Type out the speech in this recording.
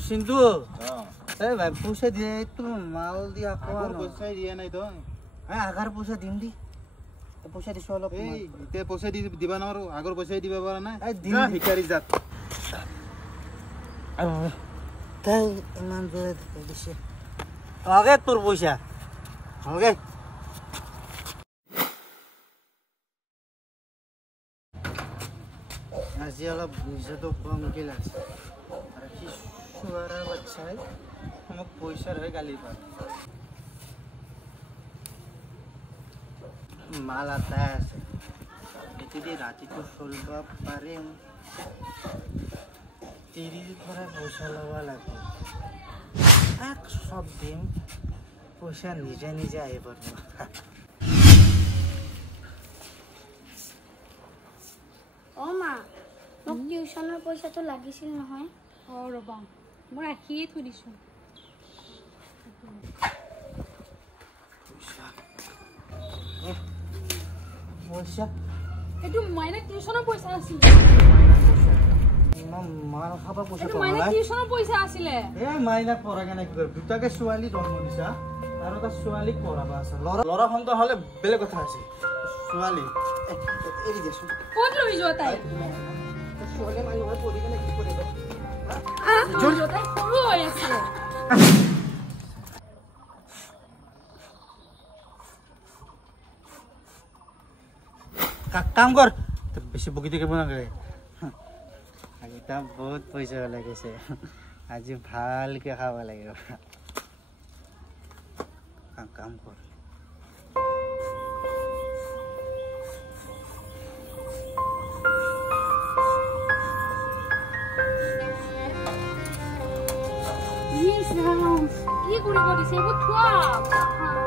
সিন্ধু এই ভাই পয়সা দিয়ে একটু মাল দিয়া কোয়া পয়সা দিয়ে নাই তো আগার পয়সা দিম দি পয়সা দিছো অলপ এই তে পয়সা দিবা না আগৰ পয়সা দিবা পাৰা নাই দিম ভিখাৰী জাত তাই ইমান জোৰে দিছে আগে তোর পয়সা আগে আজি অলপ বুঝাটো কমকে লাগছে আর কি শুয়ারা বাচ্চাই আমাক পয়সার হয়ে গালি পায় মাল আতায় আছে এতে দিয়ে রাতিটো চলব পাৰিম তিৰিৰ পৰা পয়সা লব লাগবে এক সব দিন পয়সা নিজে নিজে আহি পারব ও মা মোক টিউশনৰ পইচাটো লাগিছিল নহয় ৰবা মই ৰাখিয়ে থৈ দিছো পয়সা এইটো মাইনা টিউশনৰ পইচা আছিল মাল খাবা পয়সা এইটো মাইনা টিউশনৰ পইচা আছিল মাইনা পঢ়া কেনে কি কৰিব দুটাকে ছোৱালী জন্ম দিছা আৰু এটা ছোৱালীক পঢ়াবা আছে ল'ৰা সন্তান হলে বেলেগ কথা আছে ছোৱালী এৰি দেচোন ক'ত লৈ যোৱা তাই ছোৱালী মানুহে পঢ়ি কেনে কি কৰিব তাই সৰু হৈ আছে কাম কর বেশি বকি থেকে নালাগে আগেটা বহুত পয়সা লাগিছে আজি ভালকে খাওয়া লাগিব কাম কর কি কৰিব দিছে এইবোৰ থোৱা